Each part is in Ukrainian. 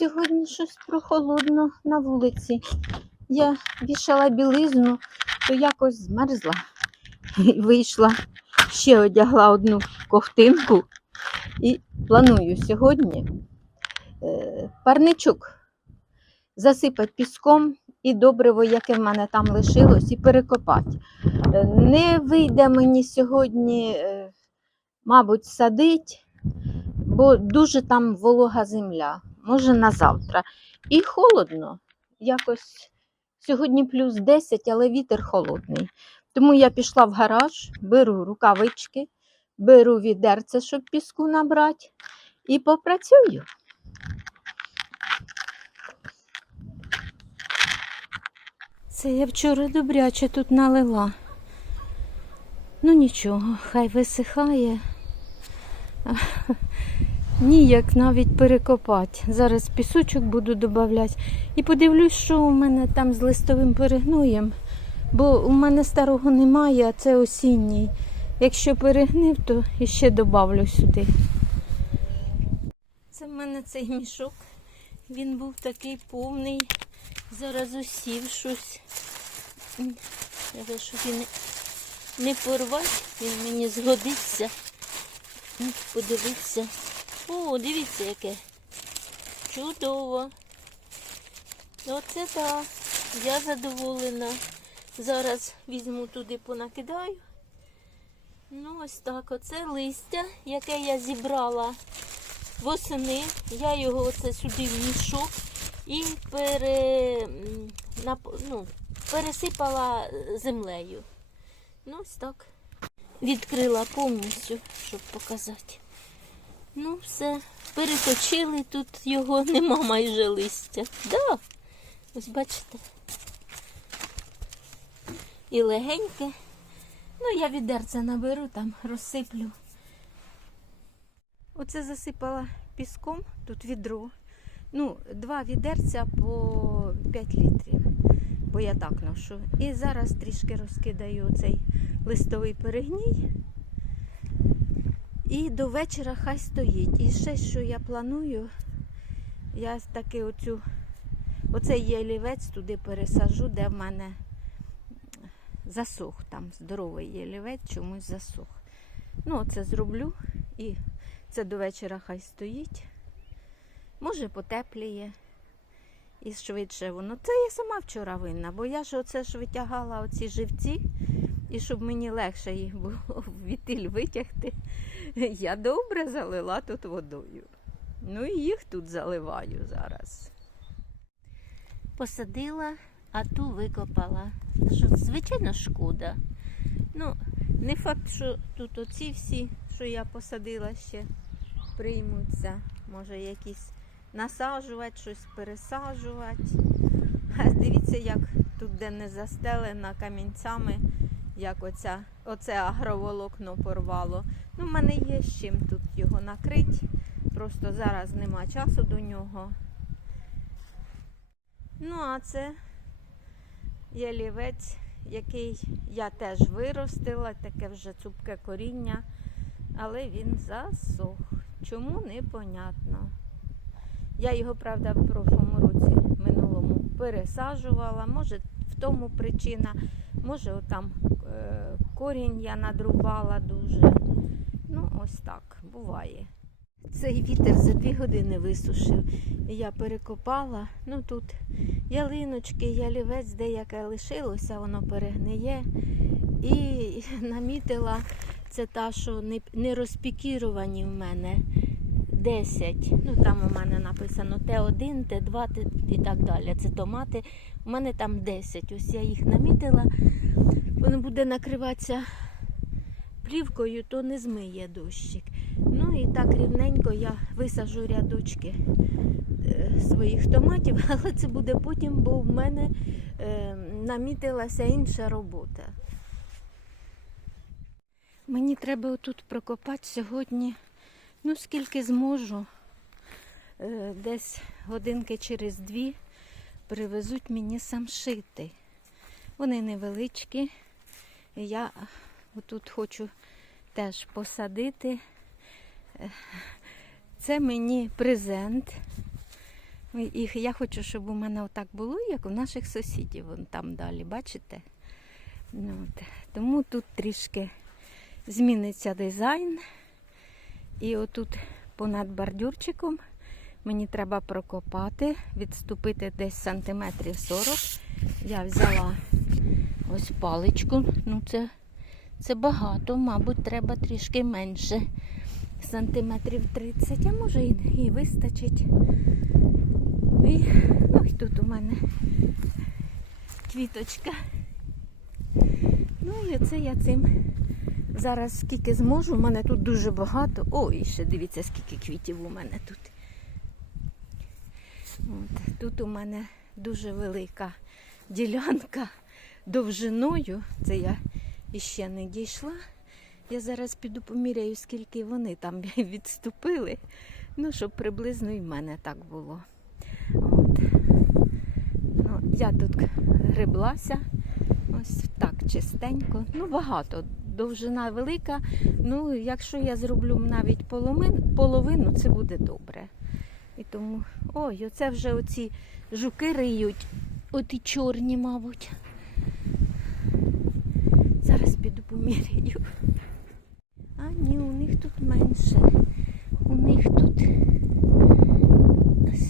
сьогодні щось прохолодно на вулиці. Я вішала білизну, то якось змерзла і вийшла. Ще одягла одну ковтинку і планую сьогодні е, парничок засипати піском і добриво, яке в мене там лишилось, і перекопати. Е, Не вийде мені сьогодні, е, мабуть, садить, бо дуже там волога земля. Може на завтра. І холодно. Якось сьогодні плюс 10, але вітер холодний. Тому я пішла в гараж, беру рукавички, беру відерце, щоб піску набрати, і попрацюю. Це я вчора добряче тут налила. Ну нічого, хай висихає. Ніяк навіть перекопати. Зараз пісочок буду додавати. І подивлюсь, що у мене там з листовим перегноєм. Бо у мене старого немає, а це осінній. Якщо перегнив, то іще додавлю сюди. Це в мене цей мішок. Він був такий повний. Зараз усів щось. Треба, щоб він не- порвати, він мені згодиться. М, Подивіться. О, дивіться, яке. Чудово. Оце так. Я задоволена. Зараз візьму туди, понакидаю. Ну, ось так. Оце листя, яке я зібрала восени. Я його оце сюди в мішок і пере, ну, пересипала землею. Ну, ось так. Відкрила повністю, щоб показати. Ну, все. Переточили, тут його нема майже листя. Да. Ось бачите. І легеньке. Ну, я відерце наберу, там розсиплю. Оце засипала піском, тут відро. Ну, два відерця по 5 літрів, бо я так ношу. І зараз трішки розкидаю оцей листовий перегній. І до вечора хай стоїть. І ще що я планую, я таки оцю, оцей ялівець туди пересажу, де в мене засох там, здоровий ялівець, чомусь засох. Ну, оце зроблю і це до вечора хай стоїть. Може, потепліє і швидше воно. Це я сама вчора винна, бо я ж оце ж витягала оці живці, і щоб мені легше їх було відтиль витягти, я добре залила тут водою. Ну і їх тут заливаю зараз. Посадила, а ту викопала. Що, звичайно, шкода. Ну, не факт, що тут оці всі, що я посадила ще, приймуться. Може, якісь насаджувати, щось пересаджувати. А дивіться, як тут, де не застелена камінцями, як оця, оце агроволокно порвало. Ну, в мене є з чим тут його накрити. Просто зараз нема часу до нього. Ну, а це ялівець, який я теж виростила, таке вже цупке коріння, але він засох. Чому непонятно. Я його, правда, в прошлому році минулому пересаджувала. Може, в тому причина, може, отам корінь я надрубала дуже. Ну, ось так буває. Цей вітер за дві години висушив. Я перекопала. Ну тут ялиночки, ялівець, деяке лишилося, воно перегниє. І намітила це та, що не, не розпікіровані в мене 10. Ну там у мене написано Т1, Т2 і так далі. Це томати. У мене там 10. Ось я їх намітила. Воно буде накриватися плівкою, то не змиє дощик. Ну і так рівненько я висажу рядочки е, своїх томатів, але це буде потім, бо в мене е, намітилася інша робота. Мені треба отут прокопати сьогодні, ну скільки зможу. Е, Десь годинки через дві привезуть мені самшити. Вони невеличкі. Я отут хочу теж посадити. Е, Це мені презент. Я хочу, щоб у мене отак було, як у наших сусідів, вон там далі, бачите? Ну. Тому тут трішки зміниться дизайн. І отут понад бордюрчиком мені треба прокопати, відступити десь сантиметрів 40. Я взяла ось паличку. Ну, це, це багато, мабуть, треба трішки менше. Сантиметрів 30, а може і, і вистачить. І ось тут у мене квіточка. Ну і оце я цим зараз скільки зможу. У мене тут дуже багато. О, і ще дивіться, скільки квітів у мене тут. От, тут у мене дуже велика ділянка довжиною. Це я іще не дійшла. Я зараз піду поміряю, скільки вони там відступили. Ну, щоб приблизно і в мене так було. От. Ну, я тут гриблася. Ось так чистенько. Ну, багато. Довжина велика. Ну, якщо я зроблю навіть половин, половину, це буде добре. І тому. Ой, оце вже оці жуки риють. Оті чорні, мабуть. Зараз піду поміряю. А ні, у них тут менше. У них тут.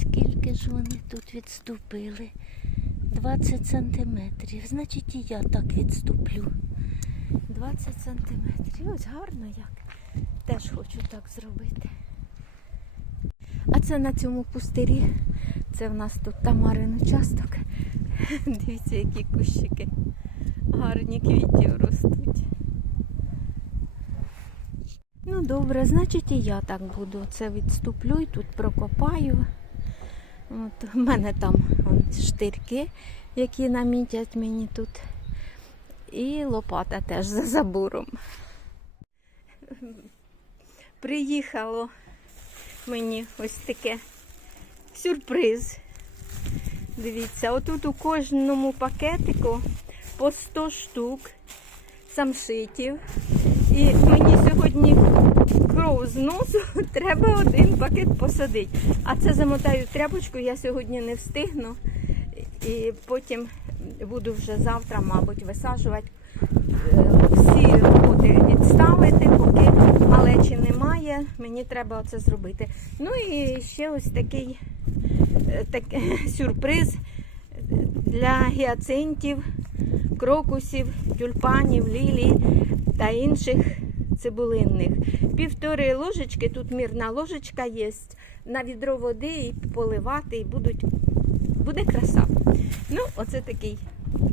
Скільки ж вони тут відступили? 20 сантиметрів. Значить, і я так відступлю. 20 сантиметрів. Ось гарно як. Теж хочу так зробити. А це на цьому пустирі. Це в нас тут Тамарин участок. Дивіться, які кущики. Гарні квітів ростуть. Ну добре, значить і я так буду. Це відступлю і тут прокопаю. От, у мене там вон, штирки, які намітять мені тут. І лопата теж за забором. Приїхало мені ось таке сюрприз. Дивіться, отут у кожному пакетику по 100 штук самшитів. І мені сьогодні кров з носу треба один пакет посадити. А це замотаю тряпочку, я сьогодні не встигну. І потім буду вже завтра, мабуть, висаджувати. Е, Всі роботи відставити, поки малечі немає. Мені треба це зробити. Ну і ще ось такий е, так, сюрприз для гіацинтів, крокусів, тюльпанів, лілій та інших цибулинних. Півтори ложечки, тут мірна ложечка є, на відро води і поливати, і будуть, буде краса. Ну, оце такий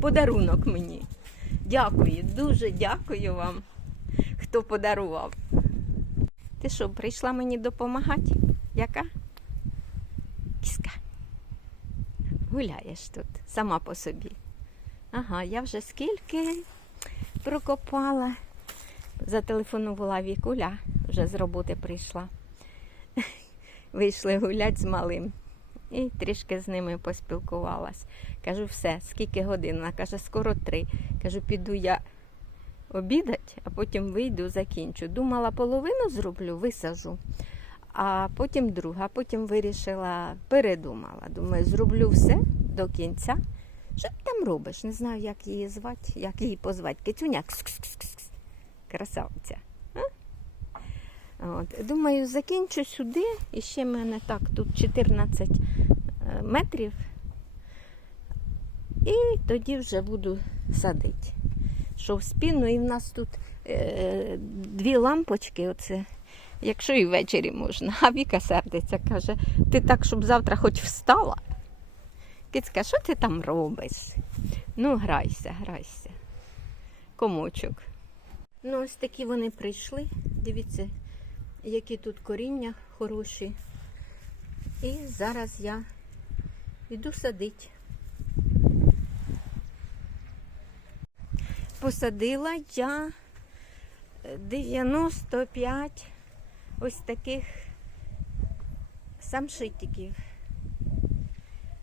подарунок мені. Дякую, дуже дякую вам, хто подарував. Ти що, прийшла мені допомагати? Яка? Кіска. Гуляєш тут сама по собі. Ага, я вже скільки прокопала. Зателефонувала Вікуля, вже з роботи прийшла. Вийшли гуляти з малим. І трішки з ними поспілкувалась. Кажу, все, скільки годин? Вона каже, скоро три. Кажу, піду я обідати, а потім вийду, закінчу. Думала, половину зроблю, висажу, а потім друга, потім вирішила, передумала. Думаю, зроблю все до кінця. Що ти там робиш? Не знаю, як її звати, як її позвати. Кицюня, красавця. От. Думаю, закінчу сюди. І ще в мене так, тут 14 е, метрів. І тоді вже буду садити. Що в спину, і в нас тут е, дві лампочки. Оце. Якщо і ввечері можна. А Віка сердиться, каже, ти так, щоб завтра хоч встала. Кицька, що ти там робиш? Ну, грайся, грайся. Комочок. Ну, ось такі вони прийшли. Дивіться, які тут коріння хороші. І зараз я йду садити. Посадила я 95 ось таких самшитиків.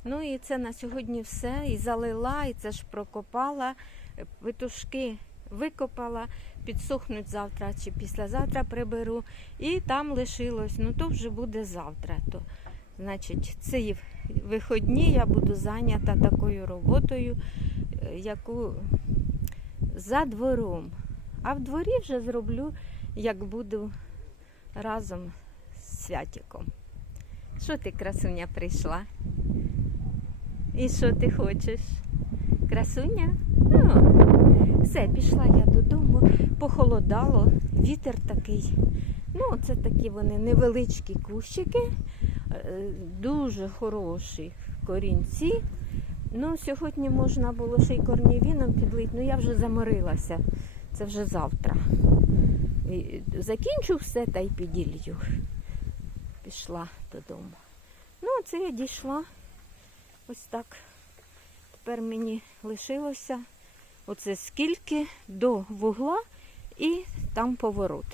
Ну і це на сьогодні все. І залила, і це ж прокопала, петушки викопала, підсохнуть завтра чи післязавтра приберу. І там лишилось, ну то вже буде завтра. То, Значить, ці виходні я буду зайнята такою роботою, е, яку за двором. А в дворі вже зроблю, як буду разом з святіком. Що ти, красуня, прийшла? І що ти хочеш? Красуня? Ну, все, пішла я додому, похолодало, вітер такий. Ну, це такі вони невеличкі кущики, дуже хороші корінці. Ну, сьогодні можна було ще й корнівіном підлити, ну я вже заморилася. Це вже завтра. Закінчу все та й піділью. Пішла додому. Ну, це я дійшла. Ось так. Тепер мені лишилося оце скільки до вугла і там поворот.